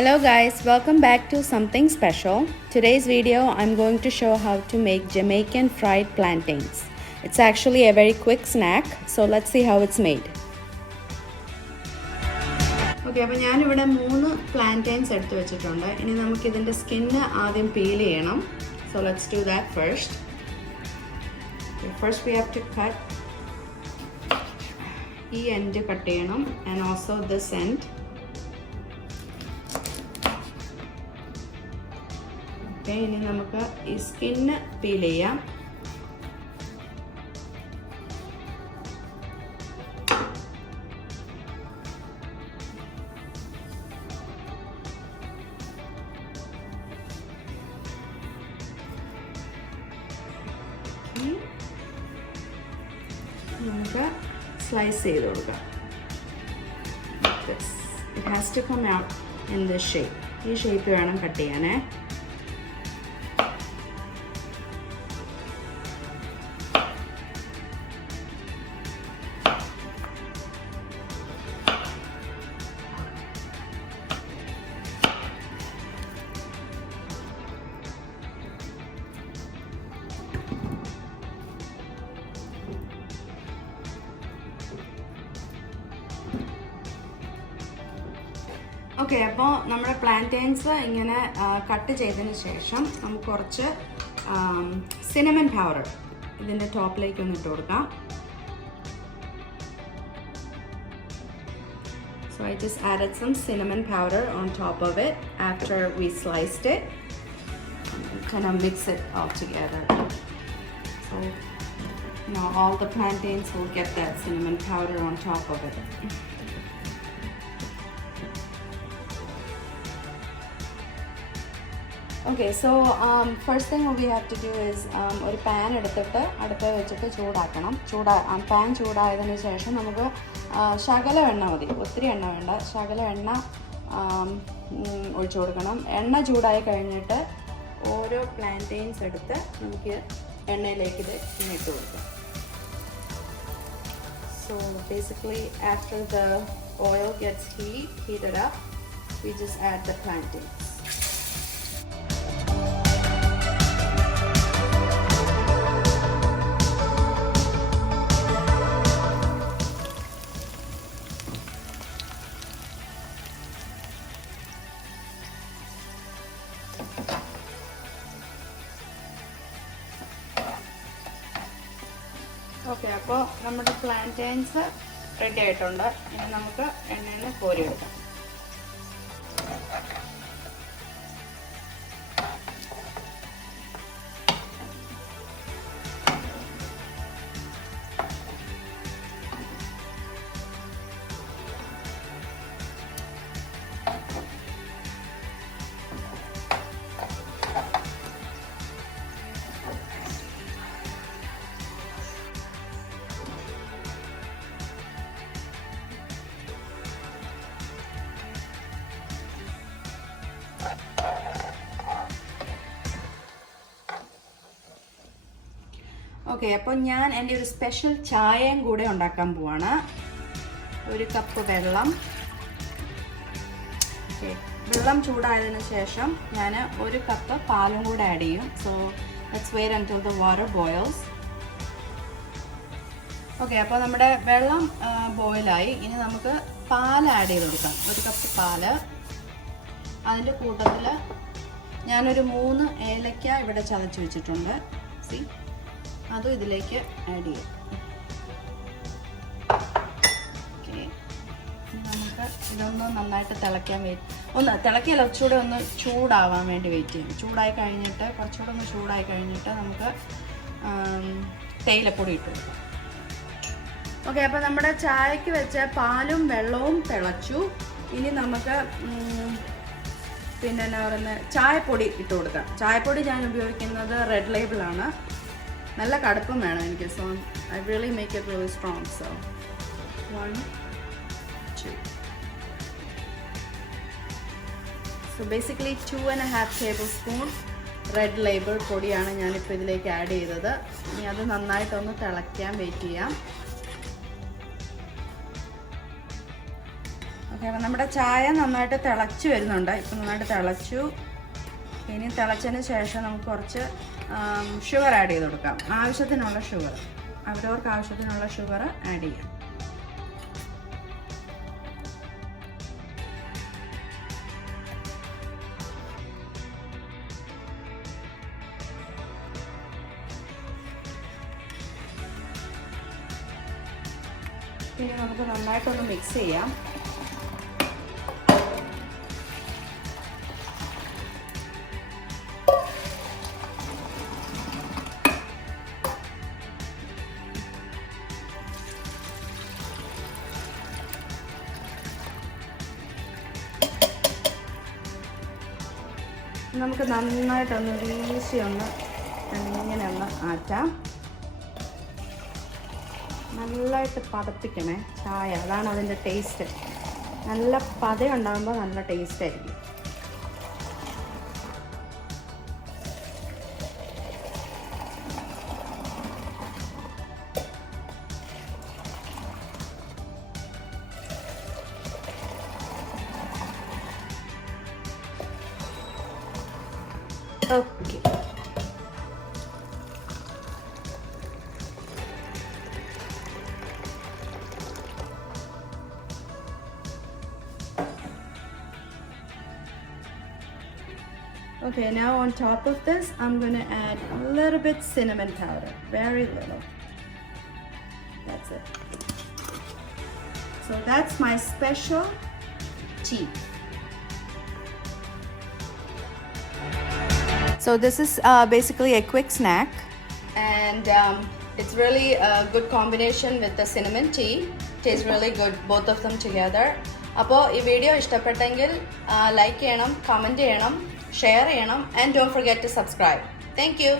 Hello guys, welcome back to something special. Today's video I'm going to show how to make Jamaican fried plantains. It's actually a very quick snack, so let's see how it's made. Okay, അപ്പോൾ ഞാൻ ഇവിടെ 3 plantains എടുത്തു വെച്ചിട്ടുണ്ട്. ഇനി നമുക്ക് ഇതിന്റെ സ്കിൻ ആദ്യം പീൽ ചെയ്യണം. So let's do that first. Okay, first we have to cut ഈ end കട്ട് ചെയ്യണം and also this end. ഇനി നമുക്ക് ഈ സ്കിന്ന് പീൽ ചെയ്യാം. നമുക്ക് സ്ലൈസ് ചെയ്ത് കൊടുക്കാം. It has to come out in this shape. ഈ ഷേപ്പ് വേണം കട്ട് ചെയ്യാനേ. ഓക്കെ, അപ്പോൾ നമ്മുടെ പ്ലാന്റൈൻസ് ഇങ്ങനെ കട്ട് ചെയ്തതിന് ശേഷം നമുക്ക് കുറച്ച് സിനമൺ പൗഡർ ഇതിൻ്റെ ടോപ്പിലേക്ക് ഒന്ന് ഇട്ട് കൊടുക്കാം. So I just added some cinnamon powder on top of it after we sliced it. Kind of mix it all together. So all the plantains will get that cinnamon powder on top of it. Okay, so first thing what we have to do is ഒരു പാൻ എടുത്തിട്ട് അടുപ്പിൽ വെച്ചിട്ട് ചൂടാക്കണം. പാൻ ചൂടായതിനു ശേഷം നമുക്ക് ശകലം എണ്ണ മതി, ഒത്തിരി എണ്ണ വേണ്ട, ശകലം എണ്ണ ഒഴിച്ചു കൊടുക്കണം. എണ്ണ ചൂടായി കഴിഞ്ഞിട്ട് ഓരോ പ്ലാന്റൈൻസ് എടുത്ത് നമുക്ക് എണ്ണയിലേക്ക് ഇത് ഇട്ട് കൊടുക്കാം. So basically after the oil gets heated up, we just add the plantains. Okay, അപ്പോൾ നമ്മുടെ പ്ലാന്റൈൻസ് റെഡി ആയിട്ടുണ്ട്. ഇനി നമുക്ക് എണ്ണയിൽ കോരിയെടുക്കാം. ഓക്കെ, അപ്പോൾ ഞാൻ എൻ്റെ ഒരു സ്പെഷ്യൽ ചായയും കൂടെ ഉണ്ടാക്കാൻ പോവാണ്. ഒരു കപ്പ് വെള്ളം. ഓക്കെ, വെള്ളം ചൂടായതിനു ശേഷം ഞാൻ ഒരു കപ്പ് പാലും കൂടെ ആഡ് ചെയ്യും. So let's wait until the water boils. Okay, അപ്പോൾ നമ്മുടെ വെള്ളം ബോയിലായി. ഇനി നമുക്ക് പാൽ ആഡ് ചെയ്ത് കൊടുക്കാം. ഒരു കപ്പ് പാല്. അതിൻ്റെ കൂട്ടത്തിൽ ഞാനൊരു 3 ഏലക്ക ഇവിടെ ചതച്ച് വെച്ചിട്ടുണ്ട്. സി, അതും ഇതിലേക്ക് ആഡ് ചെയ്യും. ഓക്കെ, നമുക്ക് ഇതൊന്ന് നന്നായിട്ട് തിളക്കിയാൽ കുറച്ചുകൂടെ ഒന്ന് ചൂടാവാൻ വേണ്ടി വെയിറ്റ് ചെയ്യും. ചൂടായി കഴിഞ്ഞിട്ട് കുറച്ചുകൂടെ ഒന്ന് ചൂടായി കഴിഞ്ഞിട്ട് നമുക്ക് തേയിലപ്പൊടി ഇട്ട് കൊടുക്കാം. ഓക്കെ, അപ്പോൾ നമ്മുടെ ചായക്ക് വെച്ച പാലും വെള്ളവും തിളച്ചു. ഇനി നമുക്ക് പിന്നെ എന്നാ പറയുന്നത്, ചായപ്പൊടി ഇട്ട് കൊടുക്കാം. ചായപ്പൊടി ഞാൻ ഉപയോഗിക്കുന്നത് റെഡ് ലേബിളാണ്. നല്ല കടുപ്പം വേണം എനിക്ക്. So I really make it really strong. So 1 2. So basically 2.5 tablespoon red label പൊടിയാണ് ഞാനിപ്പോൾ ഇതിലേക്ക് ആഡ് ചെയ്തത്. ഇനി അത് നന്നായിട്ടൊന്ന് തിളയ്ക്കാൻ വെയിറ്റ് ചെയ്യാം. ഓക്കെ, അപ്പം നമ്മുടെ ചായ നന്നായിട്ട് തിളച്ച് വരുന്നുണ്ട്. ഇപ്പം നന്നായിട്ട് തിളച്ചു. ഇനി തിളച്ചതിന് ശേഷം നമുക്ക് കുറച്ച് ഷുഗർ ആഡ് ചെയ്ത് കൊടുക്കാം. ആവശ്യത്തിനുള്ള ഷുഗർ, അവരവർക്ക് ആവശ്യത്തിനുള്ള ഷുഗർ ആഡ് ചെയ്യാം. ഇനി നമുക്ക് നന്നായിട്ടൊന്ന് മിക്സ് ചെയ്യാം. നമുക്ക് നന്നായിട്ടൊന്ന് വീശി ഇങ്ങനെ ഒന്ന് ആറ്റാം. നല്ലതായിട്ട് പതപ്പിക്കണേ ചായ, അതാണ് അതിൻ്റെ ടേസ്റ്റ്. നല്ല പതയുണ്ടാകുമ്പോൾ നല്ല ടേസ്റ്റ് ആയിരിക്കും. Okay, okay, now on top of this, I'm going to add a little bit cinnamon powder, very little. That's it. So that's my special tea. So this is basically a quick snack, and it's really a good combination with the cinnamon tea. Tastes really good, both of them together. അപ്പോൾ ഈ വീഡിയോ ഇഷ്ടപ്പെട്ടെങ്കിൽ ലൈക്ക് ചെയ്യണം, കമൻറ്റ് ചെയ്യണം, ഷെയർ ചെയ്യണം, and don't forget to subscribe. Thank you.